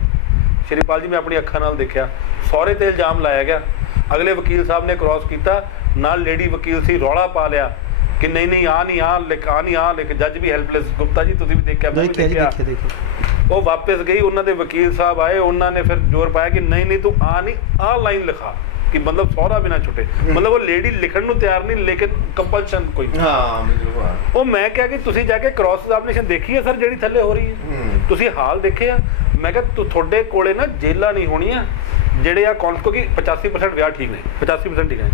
ਸ਼੍ਰੀਪਾਲ ਜੀ ਮੈਂ ਆਪਣੀ ਅੱਖਾਂ ਨਾਲ ਦੇਖਿਆ, ਸਹੁਰੇ ਤੇ ਇਲਜ਼ਾਮ ਲਾਇਆ ਗਿਆ, ਅਗਲੇ ਵਕੀਲ ਸਾਹਿਬ ਨੇ ਕ੍ਰਾਸ ਕੀਤਾ, ਨਾਲ ਲੇਡੀ ਵਕੀਲ ਸੀ, ਰੌਲਾ ਪਾ ਲਿਆ ਕਿ ਨਹੀਂ ਆ ਨਹੀਂ ਲਿਖ, ਜੱਜ ਵੀ ਹੈਲਪਲੈਸ। ਗੁਪਤਾ ਜੀ ਤੁਸੀਂ ਵੀ ਦੇਖਿਆ, ਮੈਂ ਵੀ ਦੇਖਿਆ। ਉਹ ਵਾਪਸ ਗਈ, ਉਹਨਾਂ ਦੇ ਵਕੀਲ ਸਾਹਿਬ ਆਏ, ਉਹਨਾਂ ਨੇ ਫਿਰ ਜ਼ੋਰ ਪਾਇਆ ਕਿ ਨਹੀਂ ਤੂੰ ਆ ਲਾਈਨ ਲਿਖਾ, ਕਿ ਮਤਲਬ ਸਹੁਰਾ ਵੀ ਨਾ ਛੁੱਟੇ। ਮਤਲਬ ਉਹ ਲੇਡੀ ਲਿਖਣ ਨੂੰ ਤਿਆਰ ਨਹੀਂ, ਲੇਕਿਨ ਕੰਪਲਸ਼ਨ ਕੋਈ। ਉਹ ਮੈਂ ਕਿਹਾ ਕਿ ਤੁਸੀਂ ਜਾ ਕੇ ਕ੍ਰਾਸ ਐਗਜ਼ਾਮੀਨੇਸ਼ਨ ਦੇਖੀ ਹੈ ਸਰ ਜਿਹੜੀ ਥੱਲੇ ਹੋ ਰਹੀ ਹੈ, ਤੁਸੀਂ ਹਾਲ ਦੇਖੇ ਆ? ਮੈਂ ਕਿਹਾ ਤੁਹਾਡੇ ਕੋਲੇ ਨਾ ਜੇਲਾਂ ਨਹੀਂ ਹੋਣੀਆਂ ਜਿਹੜੇ ਆ ਕਿਉਂਕਿ 85% ਵਿਆਹ ਠੀਕ ਨੇ, 85% ਠੀਕ ਨੇ,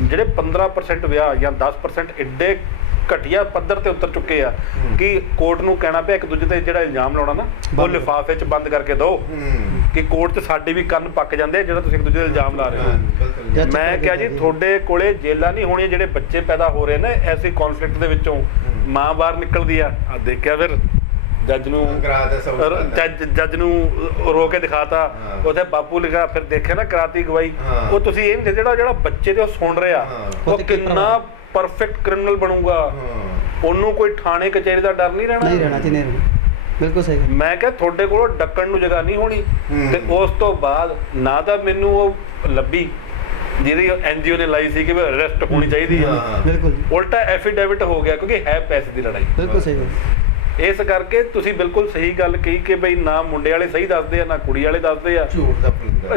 ਜਿਹੜੇ 15% ਵਿਆਹ ਜਾਂ 10% ਐਡੇ ਘਟੀਆ ਪੱਧਰ ਤੇ ਉਤਰ ਚੁੱਕੇ ਆ ਕਿ ਕੋਰਟ ਨੂੰ ਕਹਿਣਾ ਪਿਆ ਇੱਕ ਦੂਜੇ ਤੇ ਜਿਹੜਾ ਇਲਜ਼ਾਮ ਲਾਉਣਾ ਨਾ ਉਹ ਲਿਫਾਫੇ 'ਚ ਬੰਦ ਕਰਕੇ ਦਿਓ, ਕਿ ਕੋਰਟ 'ਚ ਸਾਡੇ ਵੀ ਕੰਨ ਪੱਕ ਜਾਂਦੇ ਜਿਹੜਾ ਤੁਸੀਂ ਇੱਕ ਦੂਜੇ ਤੇ ਇਲਜ਼ਾਮ ਲਾ ਰਹੇ ਹੋ। ਮੈਂ ਕਿਹਾ ਜੀ ਤੁਹਾਡੇ ਕੋਲੇ ਜੇਲਾਂ ਨਹੀਂ ਹੋਣੀਆਂ, ਜਿਹੜੇ ਬੱਚੇ ਪੈਦਾ ਹੋ ਰਹੇ ਨੇ ਐਸੇ ਕੌਨਫਲਿਕਟ ਦੇ ਵਿੱਚੋਂ, ਮਾਂ ਬਾਹਰ ਨਿਕਲਦੀ ਆ ਦੇਖਿਆ, ਫਿਰ ਜੱਜ ਨੂੰ ਰੋ ਕੇ ਦਿਖਾਤਾ, ਉੱਥੇ ਬਾਪੂ ਲਿਖਾ, ਫਿਰ ਦੇਖਿਆ ਨਾ ਕਰਾਤੀ ਗਵਾਹੀ। ਉਹ ਤੁਸੀਂ ਇਹ ਨਹੀਂ ਜਿਹੜਾ ਬੱਚੇ ਦੇ ਉਹ ਸੁਣ ਰਿਹਾ ਉਹ ਕਿੰਨਾ ਪਰਫੈਕਟ ਕ੍ਰਿਮੀਨਲ ਬਣੂਗਾ, ਉਹਨੂੰ ਕੋਈ ਥਾਣੇ ਕਚਹਿਰੀ ਦਾ ਡਰ ਨਹੀਂ ਰਹਿਣਾ। ਬਿਲਕੁਲ ਸਹੀ। ਮੈਂ ਕਿਹਾ ਤੁਹਾਡੇ ਕੋਲ ਡੱਕਣ ਨੂੰ ਜਗ੍ਹਾ ਨਹੀਂ ਹੋਣੀ। ਤੇ ਉਸ ਤੋਂ ਬਾਅਦ ਨਾ ਤਾਂ ਮੈਨੂੰ ਉਹ ਲੱਭੀ ਜਿਹਦੀ NGO ਨੇ ਲਾਈ ਸੀ ਕਿ ਅਰੈਸਟ ਹੋਣੀ ਚਾਹੀਦੀ ਆ, ਬਿਲਕੁਲ ਉਲਟਾ ਐਫੀਡੇਵਿਟ ਹੋ ਗਿਆ ਕਿਉਂਕਿ ਹੈ ਪੈਸੇ ਦੀ ਲੜਾਈ। ਬਿਲਕੁਲ ਸਹੀ। ਇਸ ਕਰਕੇ ਤੁਸੀਂ ਬਿਲਕੁਲ ਸਹੀ ਗੱਲ ਕਹੀ ਕਿ ਬਈ ਨਾ ਮੁੰਡੇ ਵਾਲੇ ਸਹੀ ਦੱਸਦੇ ਆ ਨਾ ਕੁੜੀ ਵਾਲੇ ਦੱਸਦੇ ਆ।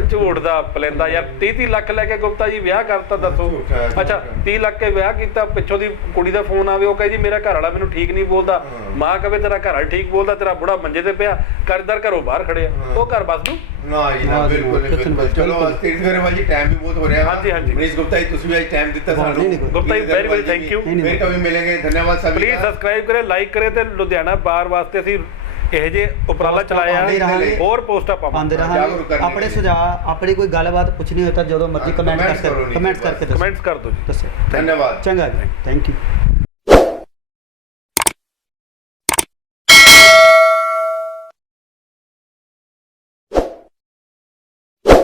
ਝੂਠ ਦਾ ਪਲੇਂਦਾ ਯਾਰ। 30 ਲੱਖ ਲੈ ਕੇ ਗੁਪਤਾ ਜੀ ਵਿਆਹ ਕਰਤਾ, ਦੱਸੋ। ਅੱਛਾ 30 ਲੱਖ ਕੇ ਵਿਆਹ ਕੀਤਾ, ਪਿੱਛੋਂ ਦੀ ਕੁੜੀ ਦਾ ਫੋਨ ਆਵੇ, ਉਹ ਕਹੇ ਜੀ ਮੇਰਾ ਘਰ ਵਾਲਾ ਮੈਨੂੰ ਠੀਕ ਨਹੀਂ ਬੋਲਦਾ, ਮਾਂ ਕਹੇ ਤੇਰਾ ਘਰ ਵਾਲਾ ਠੀਕ ਬੋਲਦਾ, ਤੇਰਾ ਬੁੜਾ ਮੰਜੇ ਤੇ ਪਿਆ, ਕਰਦਾਰ ਘਰੋਂ ਬਾਹਰ ਖੜਿਆ, ਉਹ ਘਰ ਬਸ ਨੂੰ ਨਾ ਜੀ ਨਾ, ਬਿਲਕੁਲ। ਚਲੋ ਤੀਰਥ ਮੇਰੇ ਵਾਲੀ ਟਾਈਮ ਵੀ ਬਹੁਤ ਹੋ ਰਿਹਾ। ਹਾਂਜੀ ਮਨੀਸ਼ ਗੁਪਤਾ ਜੀ ਤੁਸੀਂ ਵੀ ਅੱਜ ਟਾਈਮ ਦਿੱਤਾ ਸਾਨੂੰ। Gupta ji very very thank you. ਫਿਰ ਕभी ਮਿਲਾਂਗੇ, ਧੰਨਵਾਦ ਸਭ। ਪਲੀਜ਼ ਸਬਸਕ੍ਰਾਈਬ ਕਰੇ, ਲਾਈਕ ਕਰੇ ਤੇ ਲੁਧਿਆਣਾ ਬਾਰ ਵਾਸਤੇ ਅਸੀਂ ਇਹ ਜੇ ਉਪਰਾਲਾ ਚਲਾਇਆ, ਹੋਰ ਪੋਸਟਾਂ ਪਾਉਂਦੇ ਰਹਾਂਗੇ। ਆਪਣੇ ਸੁਝਾਅ, ਆਪਣੀ ਕੋਈ ਗੱਲਬਾਤ ਪੁੱਛਣੀ ਹੋਏ ਤਾਂ ਜਦੋਂ ਮਰਜ਼ੀ ਕਮੈਂਟ ਕਰਕੇ ਕਮੈਂਟਸ ਕਰ ਦਿਓ ਜੀ। ਦੱਸੋ। ਧੰਨਵਾਦ। ਚੰਗਾ ਜੀ, ਥੈਂਕ ਯੂ।